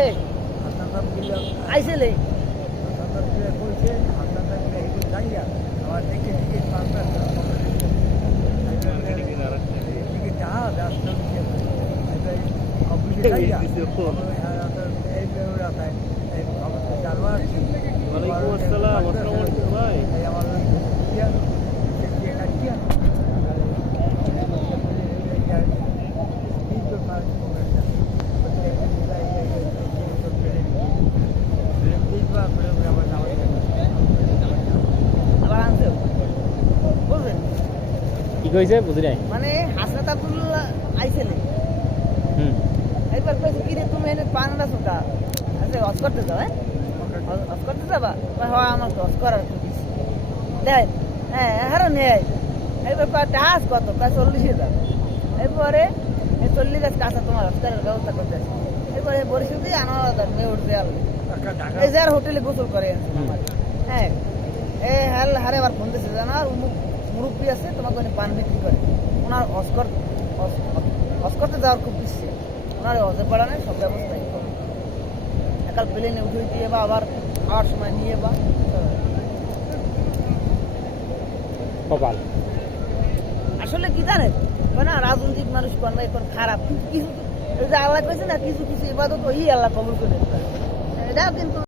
হে আইছিলে আবার আনছে বুঝলেন কি কইছে বুঝি নাই মানে হাসনাত আব্দুল্লাহ আইছিলে একবার কইছে কি রে তুমি এনে পাংডা সুতা আচ্ছা হজ করতে যাও হজ করতে যাবা হয় আমার তো হজ করার খুব ইচ্ছে দেখ হ্যাঁ হারো নেই এবার টাস কত প্রায় 40,000 এরপরে 40 কাঁচা তোমার হজ করার ব্যবস্থা করতে আছে এরপরে বরিশাল দিয়ে আনার মেয়ে উঠতে যাবে এই যে আর হোটেলে গোসল করে হ্যাঁ এ হারে আবার ফোন দিচ্ছে জানো আর মুরব্বী আছে তোমাকে উনি পান বিক্রি করে ওনার হজ করতে যাওয়ার খুব ইচ্ছে ওনার হজে পড়ানো সব ব্যবস্থাই একাল প্লেনে উঠে দিয়ে বা আবার খাওয়ার সময় নিয়ে বা কপাল আসলে কি জানেন না রাজনৈতিক মানুষ কোন এখন খারাপ কিছু আল্লাহ কইছে না কিছু কিছু ইবাদত ওই আল্লাহ কবুল করে এটাও কিন্তু